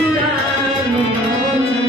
Saturano